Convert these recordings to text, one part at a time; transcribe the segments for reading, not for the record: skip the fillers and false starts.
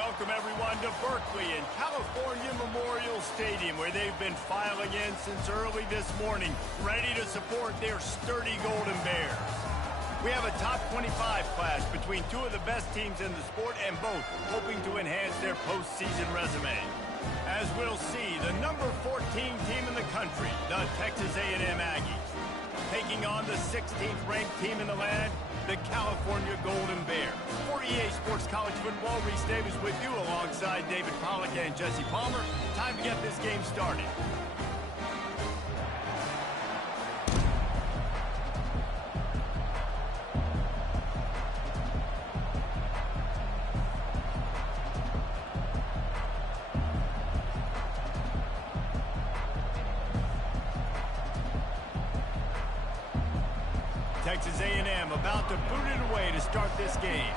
welcome everyone to Berkeley and California Memorial Stadium, where they've been filing in since early this morning, ready to support their sturdy Golden Bears. We have a top 25 clash between two of the best teams in the sport, and both hoping to enhance their postseason resume. As we'll see, the number 14 team in the country, the Texas A&M Aggies, taking on the 16th ranked team in the land, the California Golden Bears. For EA Sports College Football, Reese Davis with you alongside David Pollack and Jesse Palmer. Time to get this game started. Texas A&M about to boot it away to start this game.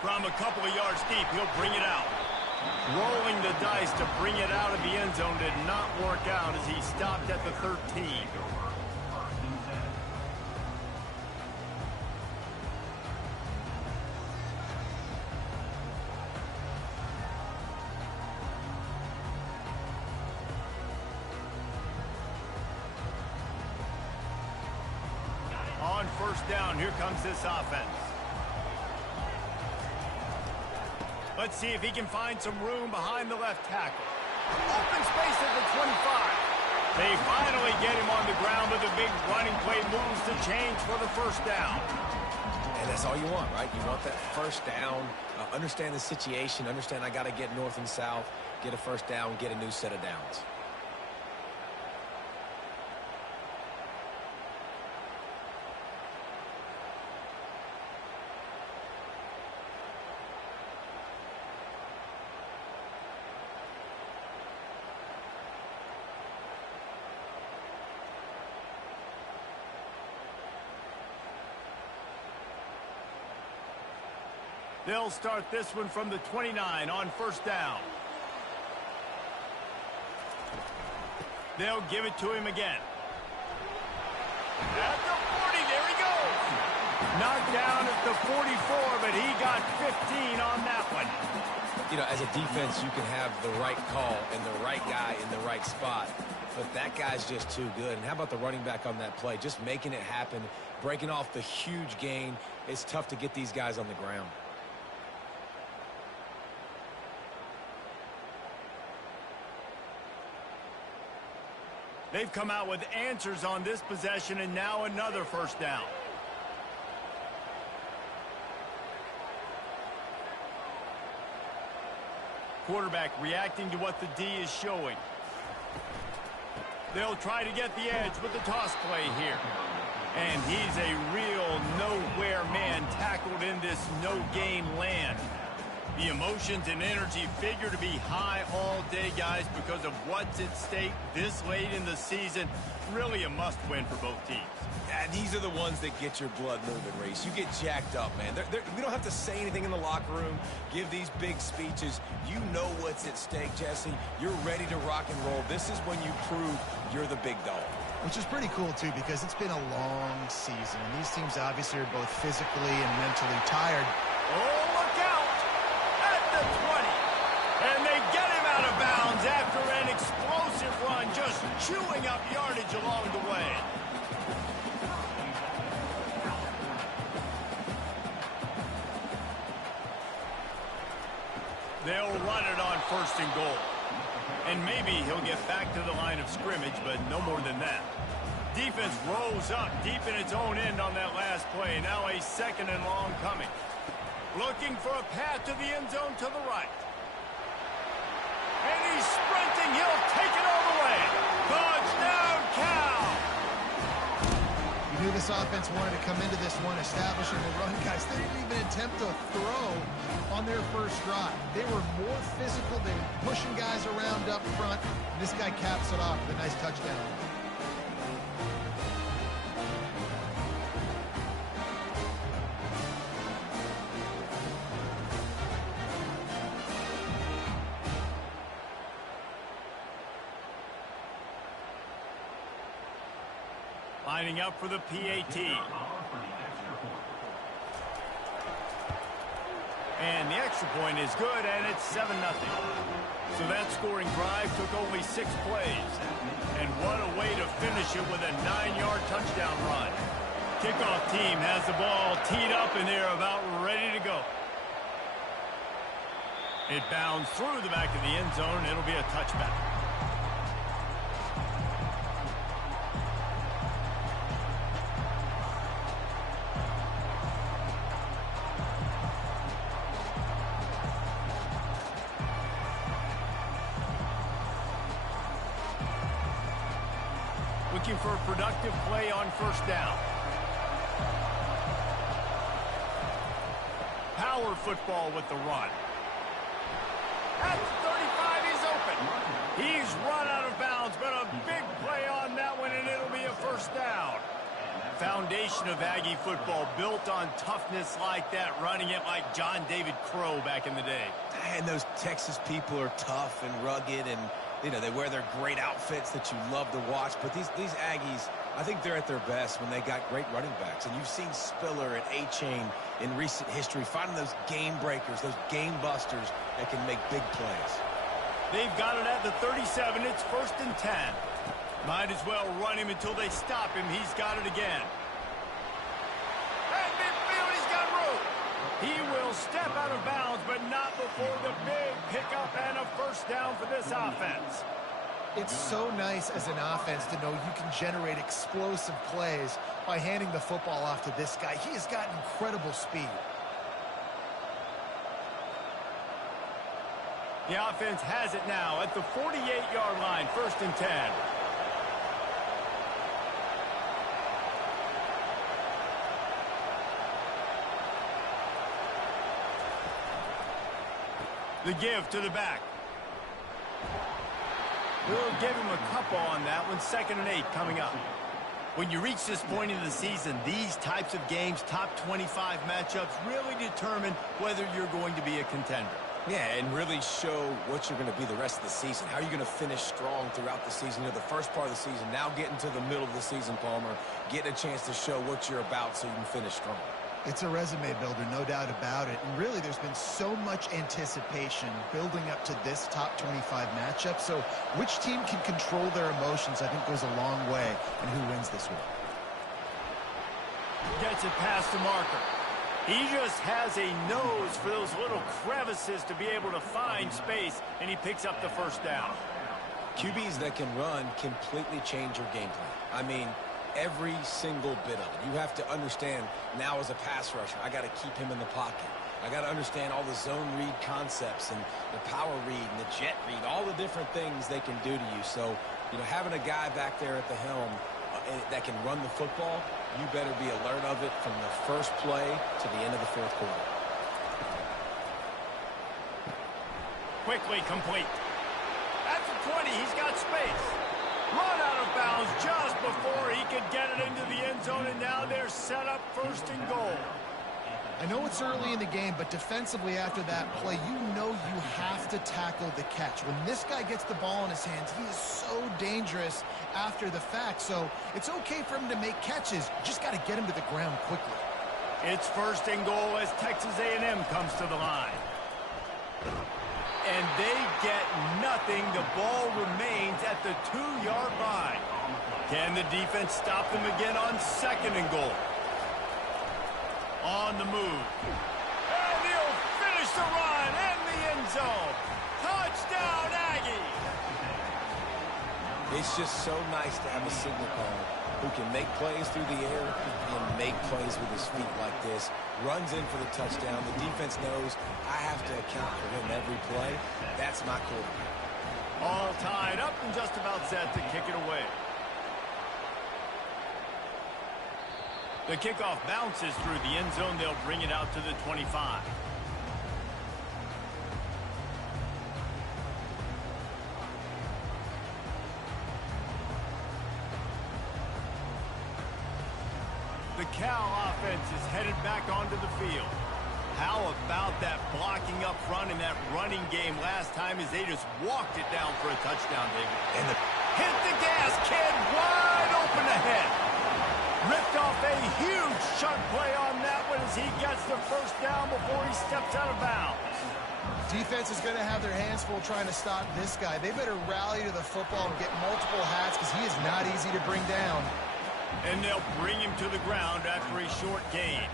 From a couple of yards deep, he'll bring it out. Rolling the dice to bring it out of the end zone did not work out as he stopped at the 13. On first down, here comes this offense. Let's see if he can find some room behind the left tackle. Open space at the 25. They finally get him on the ground, but the big running play moves the chains for the first down. And that's all you want, right? You want that first down, understand the situation, understand I got to get north and south, get a first down, get a new set of downs. They'll start this one from the 29 on first down. They'll give it to him again. At the 40, there he goes. Knocked down at the 44, but he got 15 on that one. You know, as a defense, you can have the right call and the right guy in the right spot, but that guy's just too good. And how about the running back on that play? Just making it happen, breaking off the huge gain. It's tough to get these guys on the ground. They've come out with answers on this possession, and now another first down. Quarterback reacting to what the D is showing. They'll try to get the edge with the toss play here. And he's a real nowhere man tackled in this no-gain land. The emotions and energy figure to be high all day, guys, because of what's at stake this late in the season. Really a must-win for both teams. Yeah, these are the ones that get your blood moving, Reese. You get jacked up, man. We don't have to say anything in the locker room, give these big speeches. You know what's at stake, Jesse. You're ready to rock and roll. This is when you prove you're the big dog. Which is pretty cool, too, because it's been a long season. And these teams obviously are both physically and mentally tired. Oh, look out! The 20, and they get him out of bounds after an explosive run, just chewing up yardage along the way. They'll run it on first and goal, and maybe he'll get back to the line of scrimmage, but no more than that. Defense rose up deep in its own end on that last play. Now a second and long coming. Looking for a path to the end zone to the right. And he's sprinting. He'll take it all the way. Touchdown, Cal! You knew this offense wanted to come into this one establishing the run, guys. They didn't even attempt to throw on their first drive. They were more physical. They were pushing guys around up front. And this guy caps it off with a nice touchdown. lining up for the PAT. And the extra point is good, and it's 7-0. So that scoring drive took only 6 plays. And what a way to finish it with a 9-yard touchdown run. Kickoff team has the ball teed up, and they're about ready to go. It bounds through the back of the end zone. It'll be a touchback. Looking for a productive play on first down. Power football with the run. At the 35, he's open. He's run out of bounds, but a big play on that one, and it'll be a first down. Foundation of Aggie football built on toughness like that, running it like John David Crow back in the day. And those Texas people are tough and rugged, and you know, they wear their great outfits that you love to watch. But these Aggies, I think they're at their best when they got great running backs. And you've seen Spiller and A-Chain in recent history finding those game breakers, those game busters that can make big plays. They've got it at the 37. It's 1st and 10. Might as well run him until they stop him. He's got it again. At midfield, he's got room. He will step out of bounds, but not before the big pickup and a first down for this offense. It's so nice as an offense to know you can generate explosive plays by handing the football off to this guy. He has got incredible speed. The offense has it now at the 48-yard line, 1st and 10. The give to the back. We'll give him a couple on that one. 2nd and 8 coming up. When you reach this point in the season, these types of games, top 25 matchups, really determine whether you're going to be a contender. Yeah, and really show what you're going to be the rest of the season. How are you going to finish strong throughout the season? You know, the first part of the season, now getting to the middle of the season, Palmer, getting a chance to show what you're about so you can finish strong. It's a resume builder, no doubt about it. And really, there's been so much anticipation building up to this top 25 matchup. So which team can control their emotions, I think, goes a long way in who wins this one. Gets it past the marker. He just has a nose for those little crevices to be able to find space, and he picks up the first down. QBs that can run completely change your game plan. I mean, every single bit of it. You have to understand now as a pass rusher, I got to keep him in the pocket. I got to understand all the zone read concepts and the power read and the jet read, all the different things they can do to you. So, you know, having a guy back there at the helm that can run the football, you better be alert of it from the first play to the end of the 4th quarter. Quickly complete. At the 20, he's got space. Run out of bounds just before he could get it into the end zone, and now they're set up 1st and goal. I know it's early in the game, but defensively after that play, you know you have to tackle the catch. When this guy gets the ball in his hands, he is so dangerous after the fact. So it's okay for him to make catches. You just got to get him to the ground quickly. It's 1st and goal as Texas A&M comes to the line. And they get nothing. The ball remains at the 2-yard line. Can the defense stop them again on 2nd and goal? On the move. And he'll finish the run in the end zone. Touchdown, Aggie! It's just so nice to have a signal caller who can make plays through the air and make plays with his feet like this. Runs in for the touchdown. The defense knows I have to account for him every play. That's my quarterback. All tied up and just about set to kick it away. The kickoff bounces through the end zone. They'll bring it out to the 25. The Cal offense is headed back onto the field. How about that blocking up front in that running game last time as they just walked it down for a touchdown, David? And hit the gas, kid, wide open ahead. Ripped off a huge chunk play on that one as he gets the first down before he steps out of bounds. Defense is going to have their hands full trying to stop this guy. They better rally to the football and get multiple hats because he is not easy to bring down. And they'll bring him to the ground after a short gain.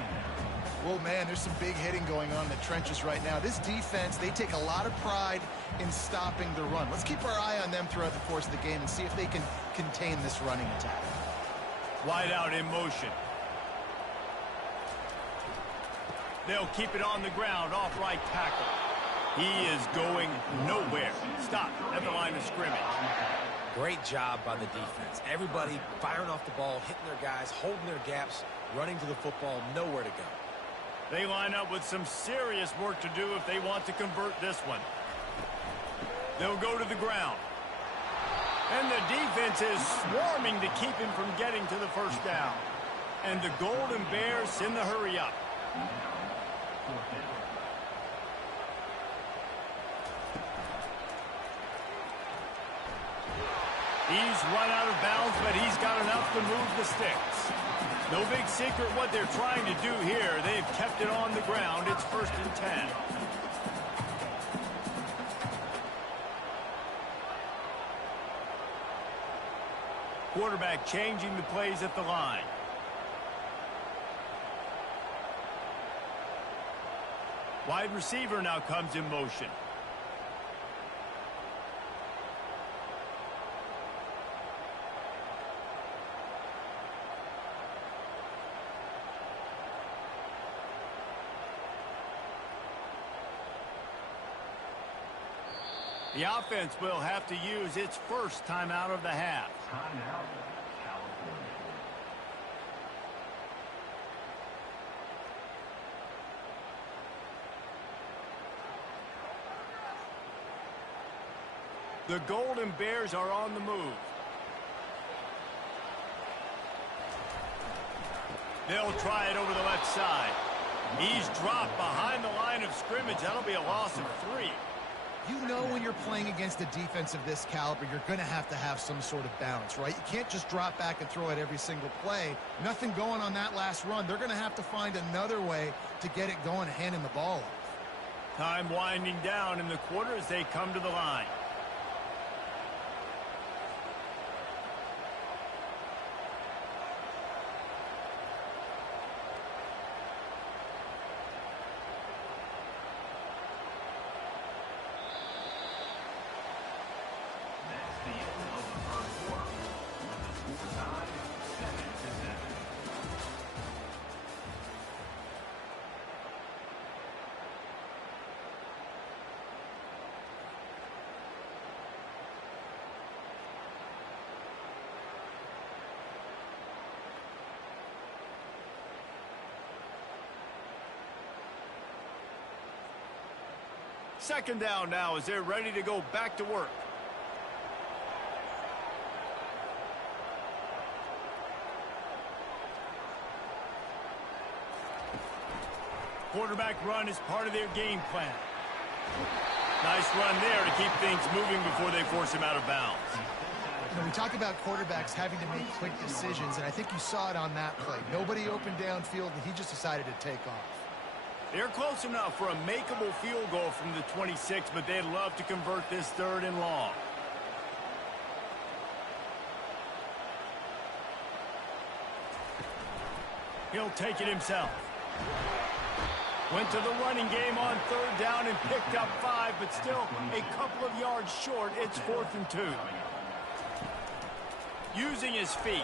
Whoa, man, there's some big hitting going on in the trenches right now. This defense, they take a lot of pride in stopping the run. Let's keep our eye on them throughout the course of the game and see if they can contain this running attack. Wide out in motion. They'll keep it on the ground off right tackle. He is going nowhere. Stop at the line of scrimmage. Great job by the defense. Everybody firing off the ball, hitting their guys, holding their gaps, running to the football, nowhere to go. They line up with some serious work to do if they want to convert this one. They'll go to the ground. And the defense is swarming to keep him from getting to the first down. And the Golden Bears send the hurry up. He's run out of bounds, but he's got enough to move the sticks. No big secret what they're trying to do here. They've kept it on the ground. It's 1st and 10. Quarterback changing the plays at the line. Wide receiver now comes in motion. The offense will have to use its first timeout of the half. Timeout, California. The Golden Bears are on the move. They'll try it over the left side. He's dropped behind the line of scrimmage. That'll be a loss of 3. You know when you're playing against a defense of this caliber, you're going to have some sort of balance, right? You can't just drop back and throw it every single play. Nothing going on that last run. They're going to have to find another way to get it going, handing the ball off. Time winding down in the quarter as they come to the line. Second down now as they're ready to go back to work. Quarterback run is part of their game plan. Nice run there to keep things moving before they force him out of bounds. You know, we talk about quarterbacks having to make quick decisions, and I think you saw it on that play. Nobody opened downfield, and he just decided to take off. They're close enough for a makeable field goal from the 26, but they'd love to convert this 3rd and long. He'll take it himself. Went to the running game on 3rd down and picked up 5, but still a couple of yards short. It's 4th and 2. Using his feet.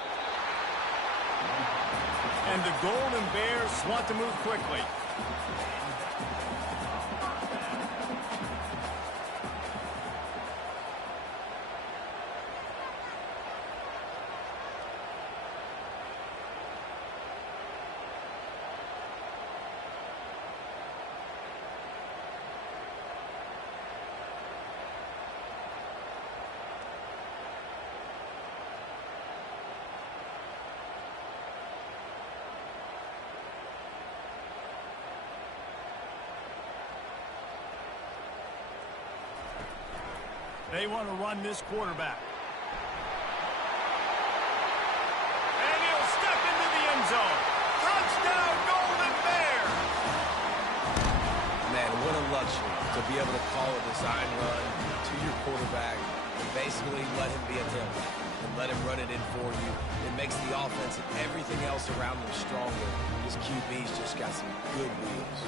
And the Golden Bears want to move quickly. They want to run this quarterback. And he'll step into the to be able to call a design run to your quarterback and basically let him be a tailback and let him run it in for you. It makes the offense and everything else around them stronger. This QB's just got some good wheels.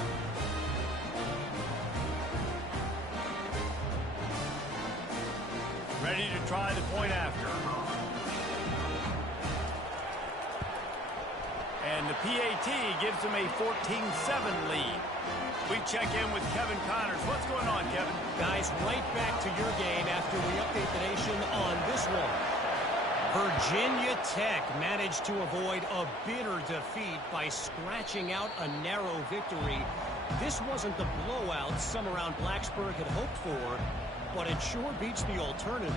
Ready to try the point after. And the PAT gives them a 14-7 lead. We check in with Kevin Connors. What's going on, Kevin? Guys, right back to your game after we update the nation on this one. Virginia Tech managed to avoid a bitter defeat by scratching out a narrow victory. This wasn't the blowout some around Blacksburg had hoped for, but it sure beats the alternative.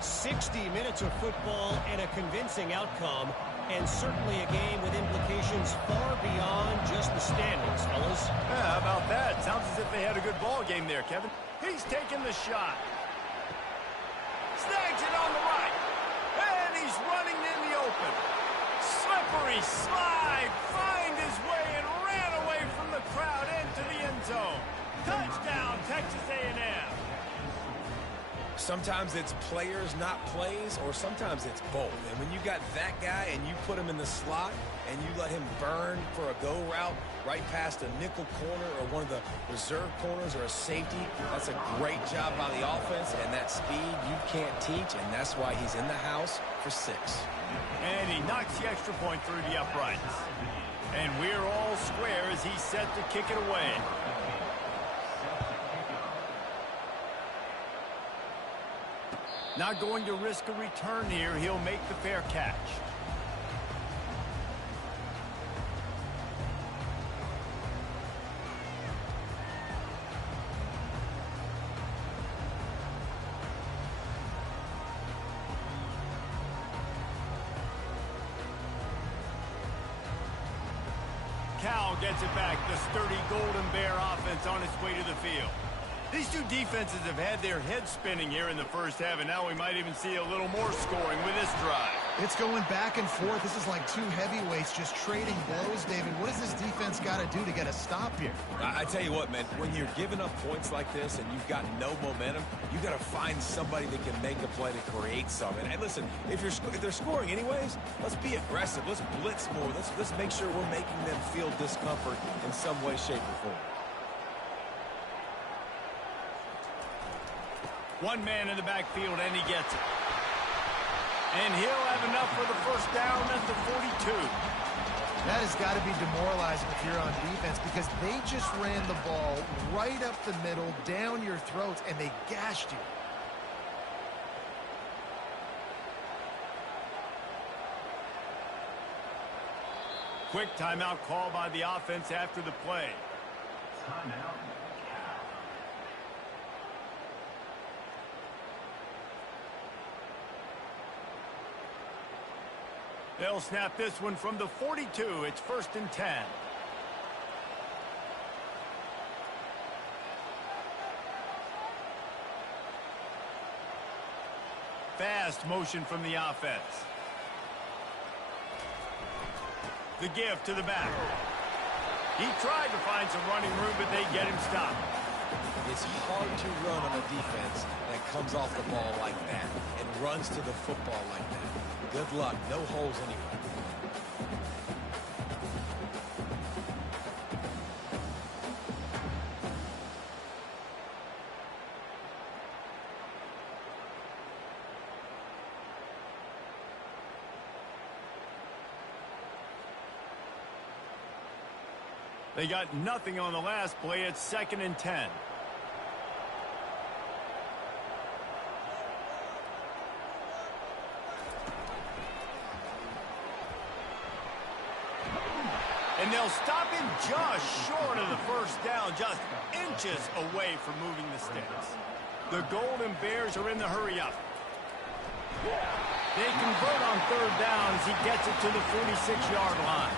60 minutes of football and a convincing outcome, and certainly a game with implications far beyond just the standings, fellas. Yeah, how about that? Sounds as if they had a good ball game there, Kevin. He's taking the shot. Snags it on the right. And he's running in the open. Slippery slide. Find his way and ran away from the crowd into the end zone. Touchdown, Texas A&M. Sometimes it's players, not plays, or sometimes it's both. And when you got that guy and you put him in the slot and you let him burn for a go route right past a nickel corner or one of the reserve corners or a safety, that's a great job by the offense, and that speed you can't teach, and that's why he's in the house for 6. And he knocks the extra point through the uprights. And we're all square as he's set to kick it away. Not going to risk a return here. He'll make the fair catch. Cal gets it back. The sturdy Golden Bear offense on its way to the field. These two defenses have had their heads spinning here in the first half, and now we might even see a little more scoring with this drive. It's going back and forth. This is like two heavyweights just trading blows, David. What does this defense got to do to get a stop here? I tell you what, man, when you're giving up points like this and you've got no momentum, you got to find somebody that can make a play to create something. And listen, if they're scoring anyways, let's be aggressive. Let's blitz more. Let's make sure we're making them feel discomfort in some way, shape, or form. One man in the backfield, and he gets it. And he'll have enough for the first down at the 42. That has got to be demoralizing if you're on defense, because they just ran the ball right up the middle, down your throats, and they gashed you. Quick timeout call by the offense after the play. Timeout. They'll snap this one from the 42. It's 1st and 10. Fast motion from the offense. The give to the back. He tried to find some running room, but they get him stopped. It's hard to run on a defense that comes off the ball like that and runs to the football like that. Good luck. No holes anywhere. They got nothing on the last play. It's 2nd and 10. And they'll stop him just short of the first down, just inches away from moving the sticks. The Golden Bears are in the hurry-up. They convert on 3rd down as he gets it to the 46-yard line.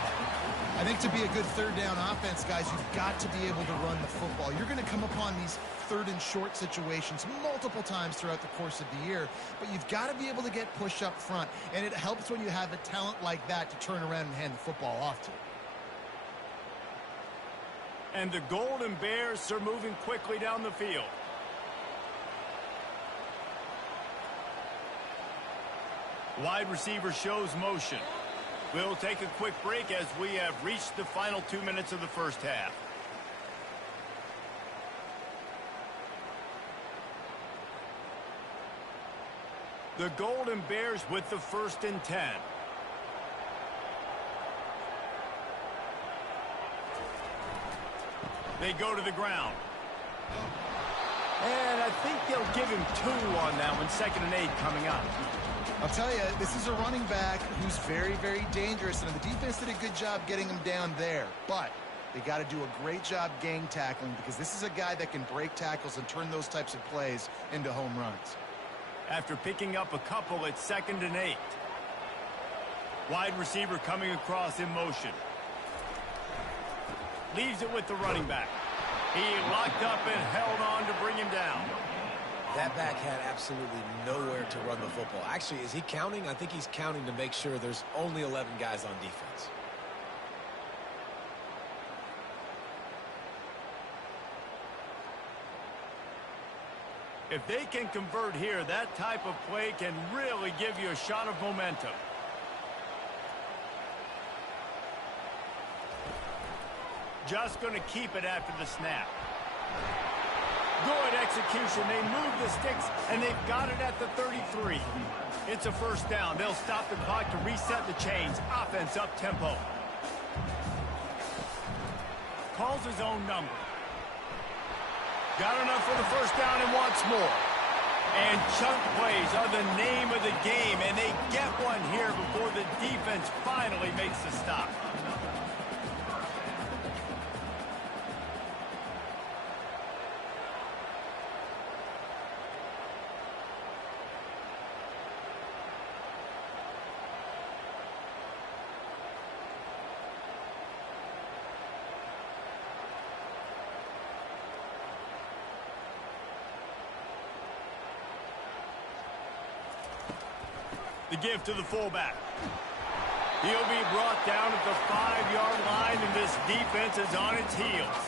I think to be a good 3rd down offense, guys, you've got to be able to run the football. You're going to come upon these 3rd and short situations multiple times throughout the course of the year, but you've got to be able to get push up front, and it helps when you have a talent like that to turn around and hand the football off to. And the Golden Bears are moving quickly down the field. Wide receiver shows motion. We'll take a quick break as we have reached the final 2 minutes of the first half. The Golden Bears with the 1st and 10. They go to the ground. And I think they'll give him 2 on that one. 2nd and 8 coming up. I'll tell you, this is a running back who's very, very dangerous, and the defense did a good job getting him down there. But they got to do a great job gang tackling, because this is a guy that can break tackles and turn those types of plays into home runs. After picking up a couple, it's 2nd and 8. Wide receiver coming across in motion. Leaves it with the running back. He locked up and held on to bring him down. That back had absolutely nowhere to run the football. Actually, is he counting? I think he's counting to make sure there's only 11 guys on defense. If they can convert here, that type of play can really give you a shot of momentum. Just going to keep it after the snap. Good execution. They move the sticks, and they've got it at the 33. It's a 1st down. They'll stop the clock to reset the chains. Offense up tempo. Calls his own number. Got enough for the 1st down and wants more. And chunk plays are the name of the game, and they get one here before the defense finally makes the stop. The give to the fullback. He'll be brought down at the 5-yard line, and this defense is on its heels.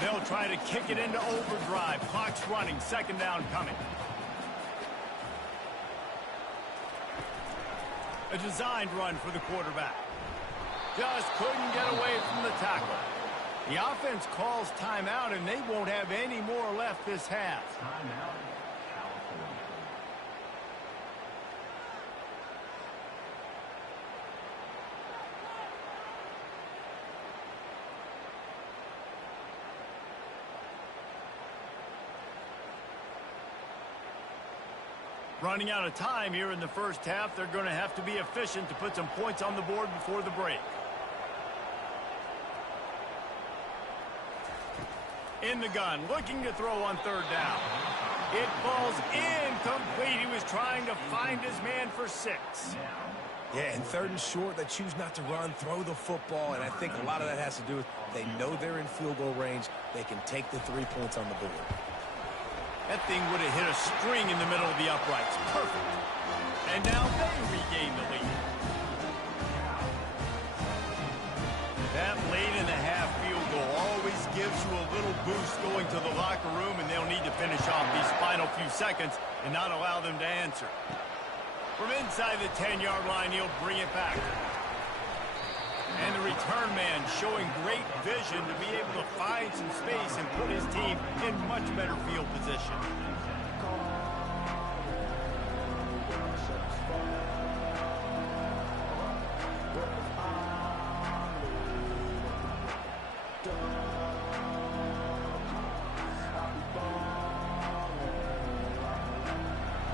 They'll try to kick it into overdrive. Clock's running. 2nd down coming. A designed run for the quarterback. Just couldn't get away from the tackle. The offense calls timeout, and they won't have any more left this half. Timeout. Running out of time here in the first half. They're going to have to be efficient to put some points on the board before the break. In the gun, looking to throw on 3rd down. It falls incomplete. He was trying to find his man for 6. Yeah, and 3rd and short, they choose not to run, throw the football, and I think a lot of that has to do with they know they're in field goal range. They can take the 3 points on the board. That thing would have hit a string in the middle of the uprights. Perfect. And now they regain the lead. That late in the half field goal always gives you a little boost going to the locker room, and they'll need to finish off these final few seconds and not allow them to answer. From inside the 10-yard line, he'll bring it back. And the return man showing great vision to be able to find some space and put his team in much better field position.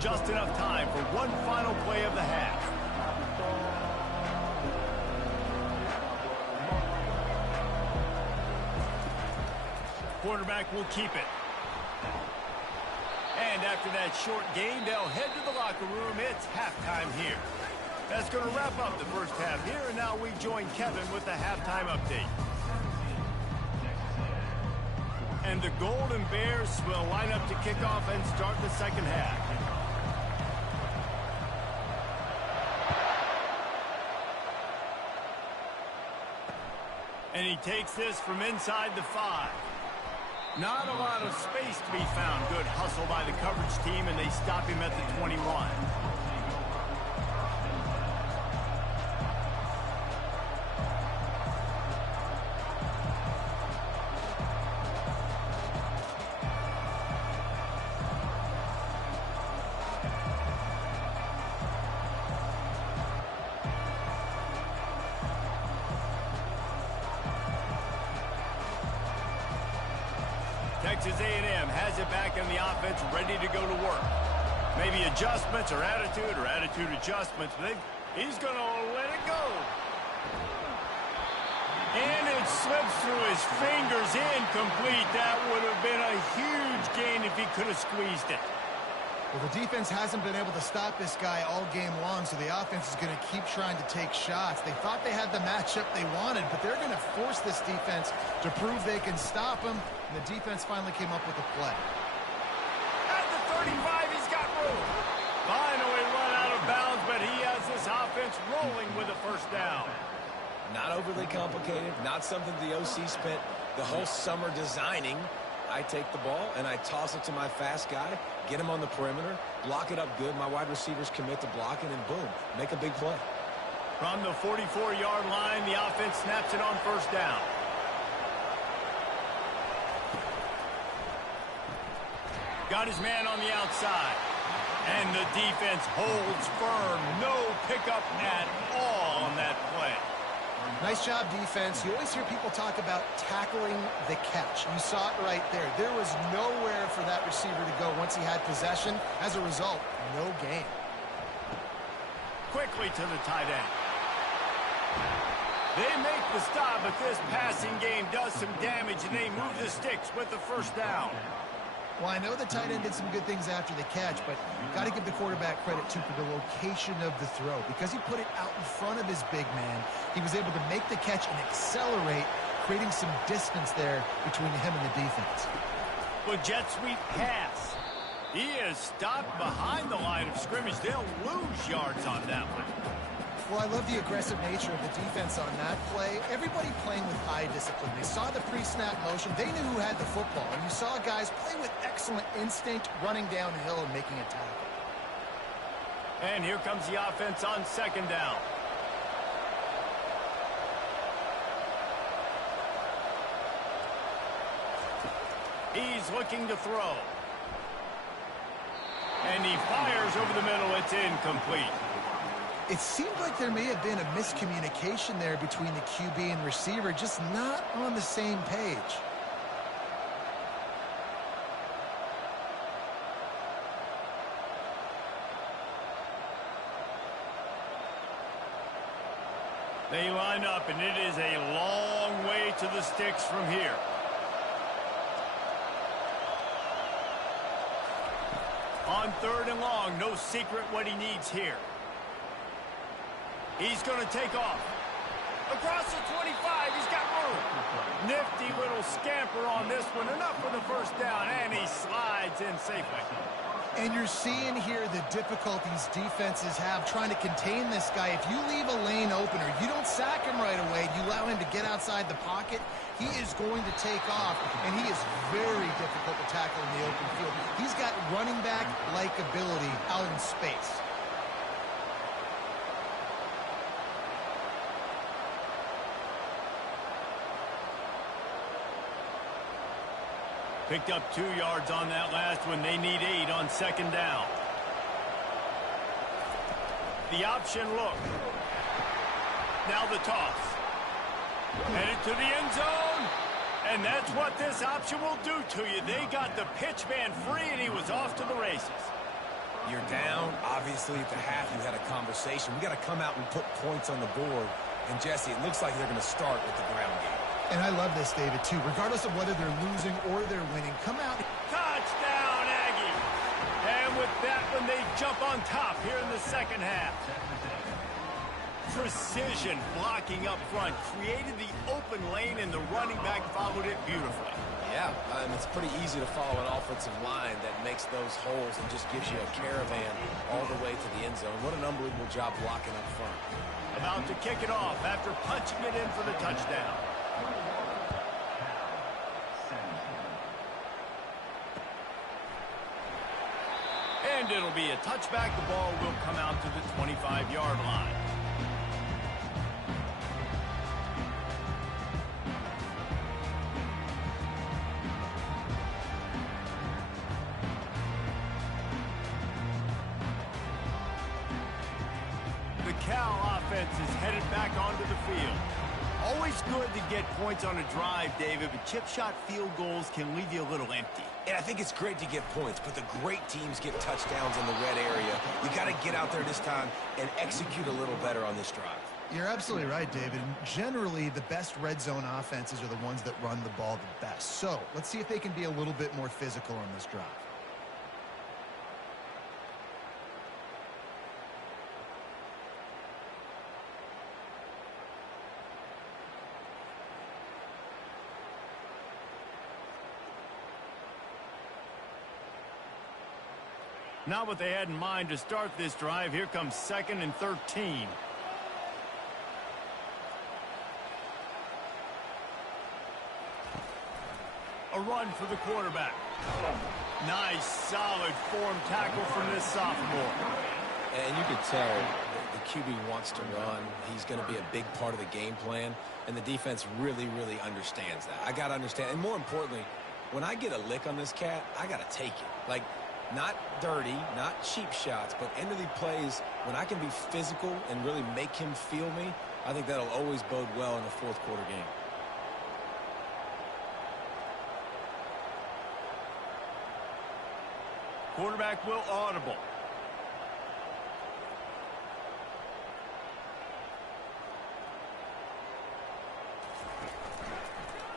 Just enough time for one final play of the half. Quarterback will keep it. And after that short game, they'll head to the locker room. It's halftime here. That's going to wrap up the first half here, and now we join Kevin with the halftime update. And the Golden Bears will line up to kick off and start the second half. And he takes this from inside the 5. Not a lot of space to be found. Good hustle by the coverage team, and they stop him at the 21. Texas A&M has it back in the offense, ready to go to work. Maybe adjustments or attitude adjustments. But he's going to let it go. And it slips through his fingers, incomplete. That would have been a huge gain if he could have squeezed it. Well, the defense hasn't been able to stop this guy all game long, so the offense is going to keep trying to take shots. They thought they had the matchup they wanted, but they're going to force this defense to prove they can stop him, and the defense finally came up with a play. At the 35, he's got room. Finally run out of bounds, but he has this offense rolling with a first down. Not overly complicated, not something the OC spent the whole summer designing. I take the ball and I toss it to my fast guy, get him on the perimeter, block it up good. My wide receivers commit to blocking, and boom, make a big play. From the 44-yard line, the offense snaps it on first down. Got his man on the outside. And the defense holds firm. No pickup at all on that play. Nice job, defense. You always hear people talk about tackling the catch. You saw it right there. There was nowhere for that receiver to go once he had possession. As a result, no gain. Quickly to the tight end. They make the stop, but this passing game does some damage, and they move the sticks with the first down. Well, I know the tight end did some good things after the catch, but got to give the quarterback credit, too, for the location of the throw. Because he put it out in front of his big man, he was able to make the catch and accelerate, creating some distance there between him and the defense. Well, jet sweep pass. He is stopped behind the line of scrimmage. They'll lose yards on that one. Well, I love the aggressive nature of the defense on that play. Everybody playing with eye discipline. They saw the pre-snap motion. They knew who had the football. And you saw guys play with excellent instinct, running downhill and making a tackle. And here comes the offense on second down. He's looking to throw. And he fires over the middle. It's incomplete. It seemed like there may have been a miscommunication there between the QB and receiver, just not on the same page. They line up, and it is a long way to the sticks from here. On third and long, no secret what he needs here. He's going to take off. Across the 25, he's got room. Nifty little scamper on this one. Enough for the first down, and he slides in safely. And you're seeing here the difficulties defenses have trying to contain this guy. If you leave a lane open or you don't sack him right away, you allow him to get outside the pocket, he is going to take off, and he is very difficult to tackle in the open field. He's got running back-like ability out in space. Picked up 2 yards on that last one. They need 8 on second down. The option look. Now the toss. Headed to the end zone. And that's what this option will do to you. They got the pitch man free, and he was off to the races. You're down. Obviously, at the half, you had a conversation. We got to come out and put points on the board. And, Jesse, it looks like they're going to start with the ground game. And I love this, David, too. Regardless of whether they're losing or they're winning, come out. Touchdown, Aggie. And with that one, they jump on top here in the second half. Precision blocking up front. Created the open lane, and the running back followed it beautifully. Yeah, and it's pretty easy to follow an offensive line that makes those holes and just gives you a caravan all the way to the end zone. What an unbelievable job blocking up front. About to kick it off after punching it in for the touchdown. And it'll be a touchback. The ball will come out to the 25-yard line. The Cal offense is headed back onto the field. Always good to get points on a drive, David, but chip shot field goals can leave you a little empty. And I think it's great to get points, but the great teams get touchdowns in the red area. You got to get out there this time and execute a little better on this drive. You're absolutely right, David. Generally, the best red zone offenses are the ones that run the ball the best. So let's see if they can be a little bit more physical on this drive. Not what they had in mind to start this drive. Here comes 2nd and 13. A run for the quarterback. Nice, solid form tackle from this sophomore. And you could tell the QB wants to run. He's going to be a big part of the game plan, and the defense really, really understands that. I got to understand, and more importantly, when I get a lick on this cat, I got to take it. Like, not dirty, not cheap shots, but end of the plays, when I can be physical and really make him feel me, I think that'll always bode well in a fourth quarter game. Quarterback will audible.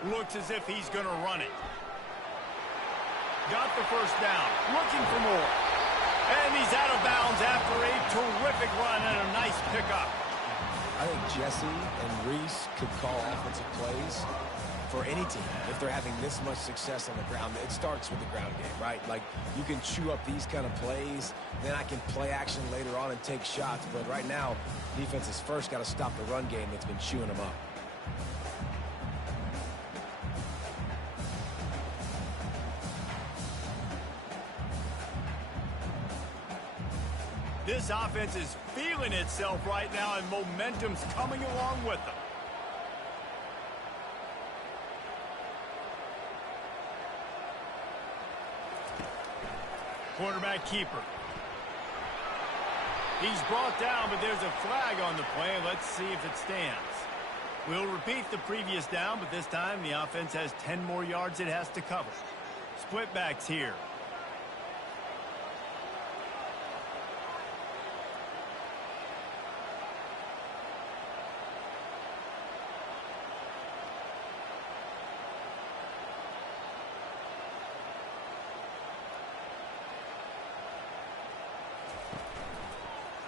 Looks as if he's going to run it. Got the first down. Looking for more. And he's out of bounds after a terrific run and a nice pickup. I think Jesse and Reese could call offensive plays for any team if they're having this much success on the ground. It starts with the ground game, right? Like, you can chew up these kind of plays, then I can play action later on and take shots. But right now, defense has first got to stop the run game that's been chewing them up. This offense is feeling itself right now, and momentum's coming along with them. Quarterback keeper. He's brought down, but there's a flag on the play. Let's see if it stands. We'll repeat the previous down, but this time the offense has 10 more yards it has to cover. Split backs here.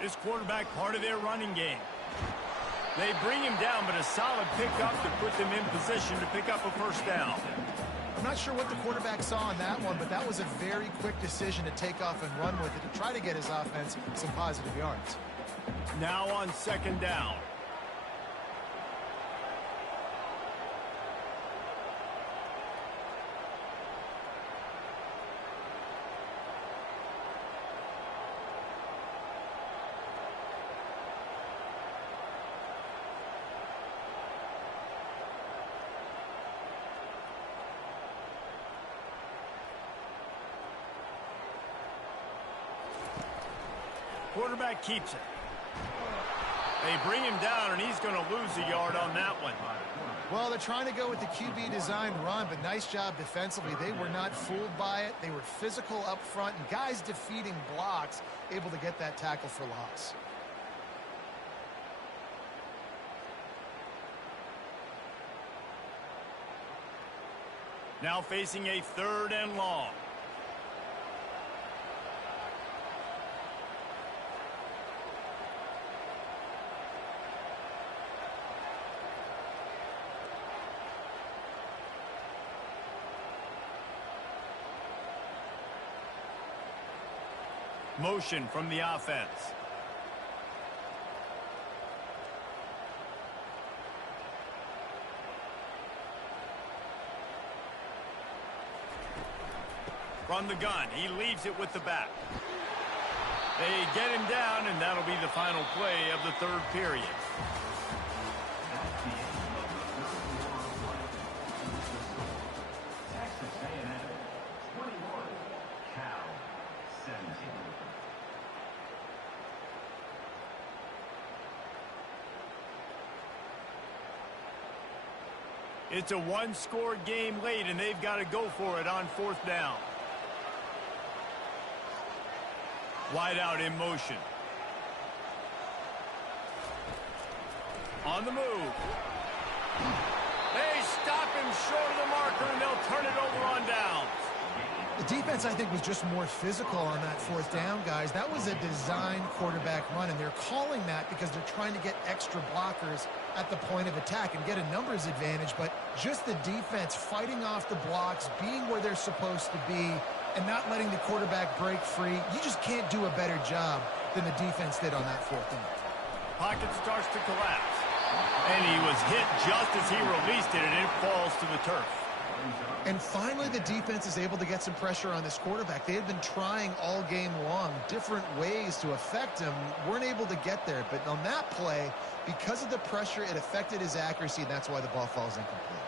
This quarterback part of their running game. They bring him down, but a solid pickup to put them in position to pick up a first down. I'm not sure what the quarterback saw on that one, but that was a very quick decision to take off and run with it to try to get his offense some positive yards. Now on 2nd down. Quarterback keeps it. They bring him down, and he's going to lose a yard on that one. Well, they're trying to go with the QB design run, but nice job defensively. They were not fooled by it. They were physical up front, and guys defeating blocks, able to get that tackle for loss. Now facing a 3rd and long. Motion from the offense. From the gun, he leaves it with the back. They get him down, and that'll be the final play of the third period. Texas A&M 21, Cal 17. It's a one-score game late, and they've got to go for it on fourth down. Wide out in motion. On the move. They stop him short of the marker, and they'll turn it over on downs. The defense, I think, was just more physical on that fourth down, guys. That was a designed quarterback run, and they're calling that because they're trying to get extra blockers at the point of attack and get a numbers advantage. But just the defense fighting off the blocks, being where they're supposed to be, and not letting the quarterback break free. You just can't do a better job than the defense did on that fourth down. Pocket starts to collapse. And he was hit just as he released it, and it falls to the turf. And finally, the defense is able to get some pressure on this quarterback. They had been trying all game long, different ways to affect him, weren't able to get there. But on that play, because of the pressure, it affected his accuracy, and that's why the ball falls incomplete.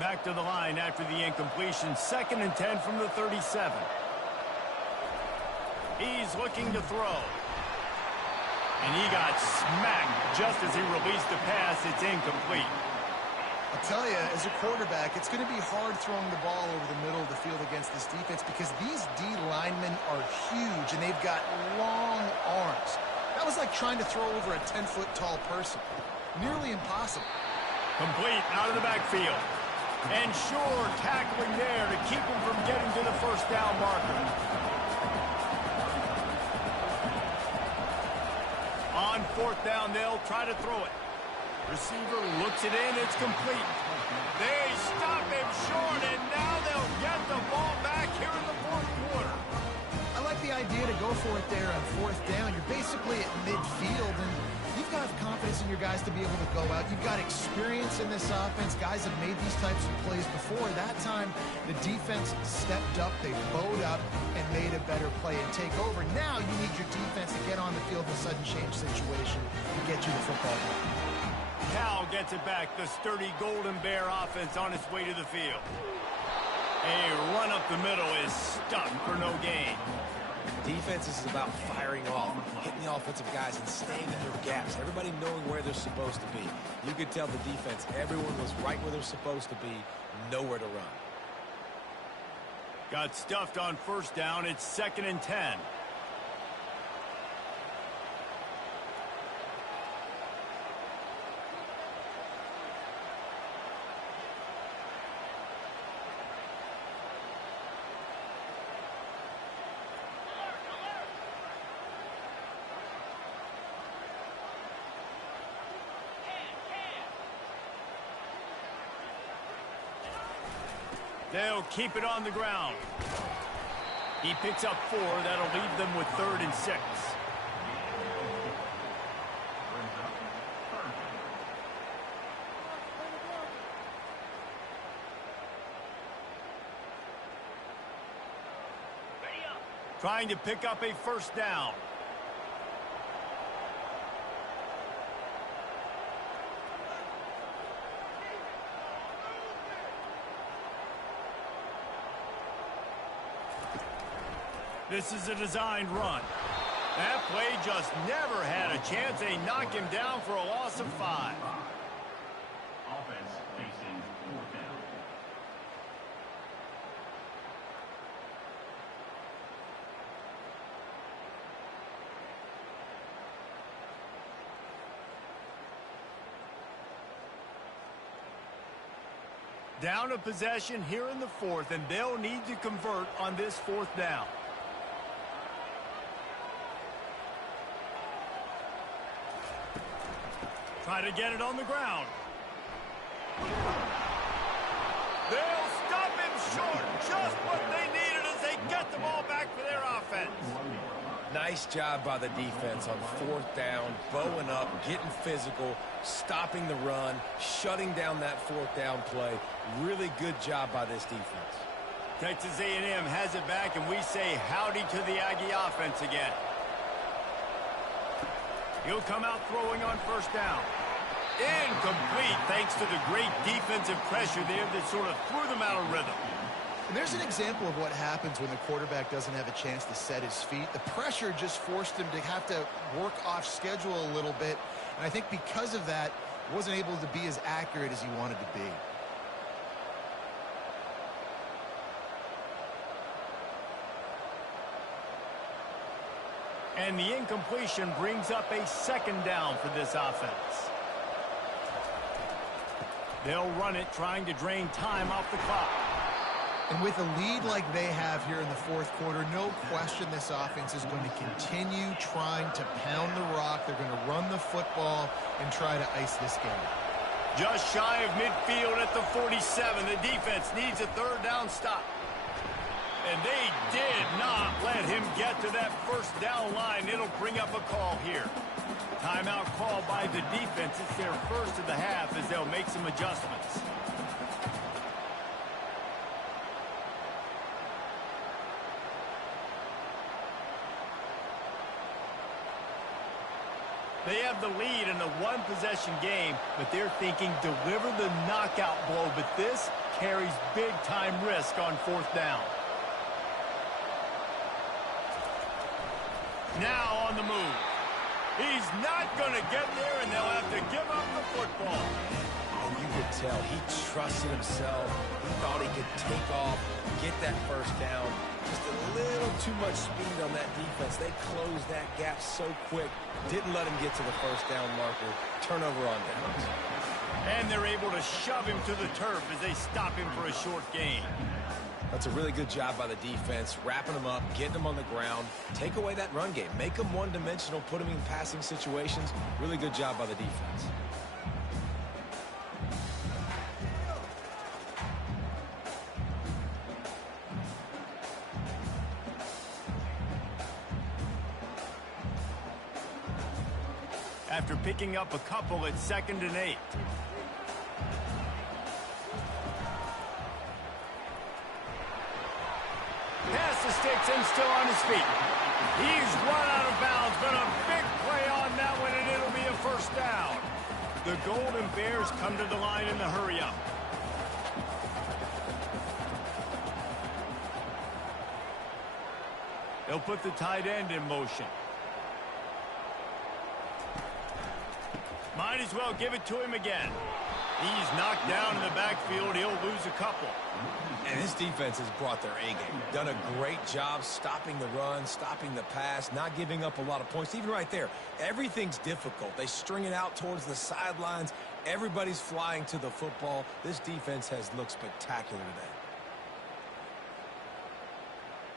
Back to the line after the incompletion. 2nd and 10 from the 37. He's looking to throw. And he got smacked just as he released the pass. It's incomplete. I'll tell you, as a quarterback, it's going to be hard throwing the ball over the middle of the field against this defense because these D linemen are huge and they've got long arms. That was like trying to throw over a 10-foot tall person. Nearly impossible. Complete out of the backfield. And sure, tackling there to keep him from getting to the first down marker. On fourth down, they'll try to throw it. Receiver looks it in, it's complete. They stop him short, and now they'll get the ball back here in the fourth quarter. I like the idea to go for it there on fourth down. You're basically at midfield, and you've got confidence in your guys to be able to go out. You've got experience in this offense. Guys have made these types of plays before. That time, the defense stepped up, they bowed up, and made a better play and take over. Now you need your defense to get on the field in a sudden change situation and get you the football game. Cal gets it back. The sturdy Golden Bear offense on its way to the field. A run up the middle is stuck for no gain. Defense is about firing off, hitting the offensive guys and staying in their gaps. Everybody knowing where they're supposed to be. You could tell the defense, everyone was right where they're supposed to be, nowhere to run. Got stuffed on first down. It's 2nd and 10. They'll keep it on the ground. He picks up 4. That'll leave them with 3rd and 6. Trying to pick up a first down. This is a designed run. That play just never had a chance. They knock him down for a loss of 5. Offense facing fourth down. Down a possession here in the 4th, and they'll need to convert on this 4th down. Try to get it on the ground. They'll stop him short. Just what they needed as they get the ball back for their offense. Nice job by the defense on fourth down, bowing up, getting physical, stopping the run, shutting down that fourth down play. Really good job by this defense. Texas A&M has it back, and we say howdy to the Aggie offense again. He'll come out throwing on first down. Incomplete, thanks to the great defensive pressure there that sort of threw them out of rhythm. And there's an example of what happens when the quarterback doesn't have a chance to set his feet. The pressure just forced him to have to work off schedule a little bit. And I think because of that, wasn't able to be as accurate as he wanted to be. And the incompletion brings up a second down for this offense. They'll run it, trying to drain time off the clock. And with a lead like they have here in the fourth quarter, no question this offense is going to continue trying to pound the rock. They're going to run the football and try to ice this game. Just shy of midfield at the 47. The defense needs a third down stop. And they did not let him get to that first down line. It'll bring up a call here. Timeout call by the defense. It's their first of the half as they'll make some adjustments. They have the lead in a one-possession game, but they're thinking deliver the knockout blow. But this carries big-time risk on fourth down. Now on the move. He's not going to get there, and they'll have to give up the football. And you could tell he trusted himself. He thought he could take off, get that first down. Just a little too much speed on that defense. They closed that gap so quick. Didn't let him get to the first down marker. Turnover on downs. And they're able to shove him to the turf as they stop him for a short gain. That's a really good job by the defense, wrapping them up, getting them on the ground. Take away that run game. Make them one-dimensional, put them in passing situations. Really good job by the defense. After picking up a couple at 2nd and 8. Pass the sticks and still on his feet. He's run out of bounds, but a big play on that one, and it'll be a first down. The Golden Bears come to the line in the hurry-up. They'll put the tight end in motion. Might as well give it to him again. He's knocked down in the backfield. He'll lose a couple. And this defense has brought their A-game. Done a great job stopping the run, stopping the pass, not giving up a lot of points. Even right there, everything's difficult. They string it out towards the sidelines. Everybody's flying to the football. This defense has looked spectacular today.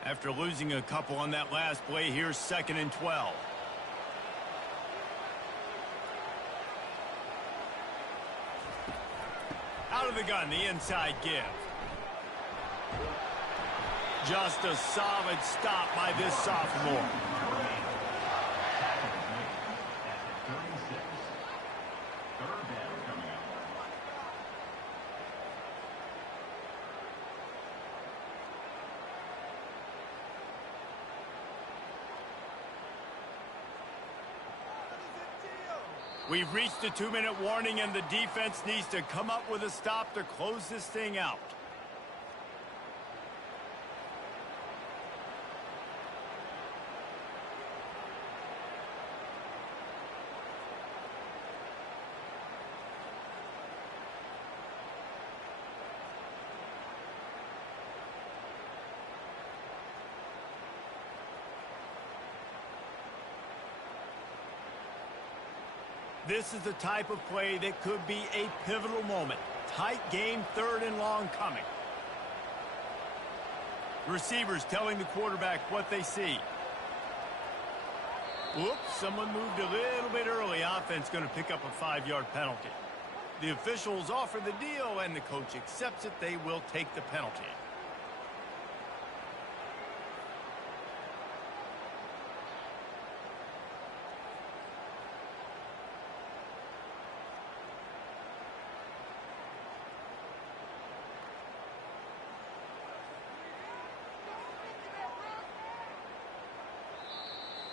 After losing a couple on that last play, here's 2nd and 12. Out of the gun, the inside give. Just a solid stop by this sophomore. We've reached the 2-minute warning, and the defense needs to come up with a stop to close this thing out. This is the type of play that could be a pivotal moment. Tight game, 3rd and long coming. Receivers telling the quarterback what they see. Whoops, someone moved a little bit early. Offense going to pick up a 5-yard penalty. The officials offer the deal, and the coach accepts it. They will take the penalty.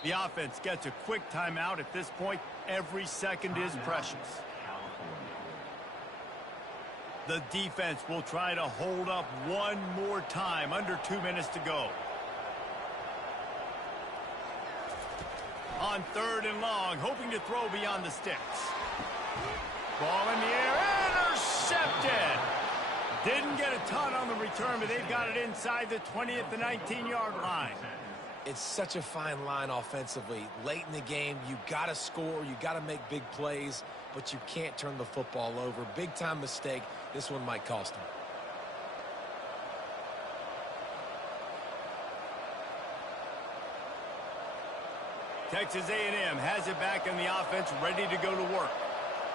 The offense gets a quick timeout at this point. Every second is precious. The defense will try to hold up one more time. Under 2 minutes to go. On 3rd and long, hoping to throw beyond the sticks. Ball in the air, intercepted. Didn't get a ton on the return, but they've got it inside the 20 at the 19-yard line. It's such a fine line offensively. Late in the game, you got to score, you got to make big plays, but you can't turn the football over. Big-time mistake. This one might cost them. Texas A&M has it back in the offense, ready to go to work.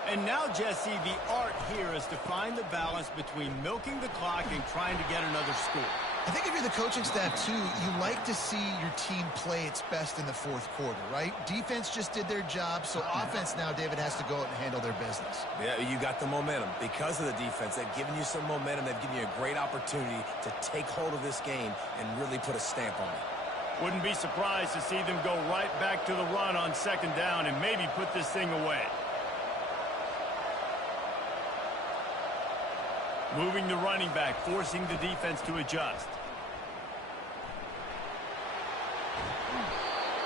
And now, Jesse, the art here is to find the balance between milking the clock and trying to get another score. I think if you're the coaching staff, too, you like to see your team play its best in the 4th quarter, right? Defense just did their job, so offense now, David, has to go out and handle their business. Yeah, you got the momentum. Because of the defense, they've given you some momentum. They've given you a great opportunity to take hold of this game and really put a stamp on it. Wouldn't be surprised to see them go right back to the run on 2nd down and maybe put this thing away. Moving the running back, forcing the defense to adjust.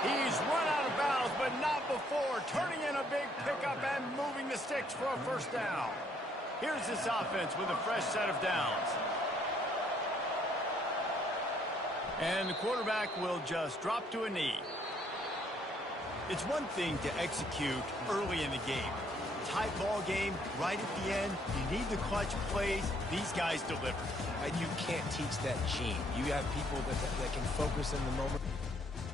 He's run out of bounds, but not before. Turning in a big pickup and moving the sticks for a 1st down. Here's this offense with a fresh set of downs. And the quarterback will just drop to a knee. It's one thing to execute early in the game. Tight ball game, right at the end. You need the clutch plays. These guys deliver. And you can't teach that gene. You have people that can focus in the moment.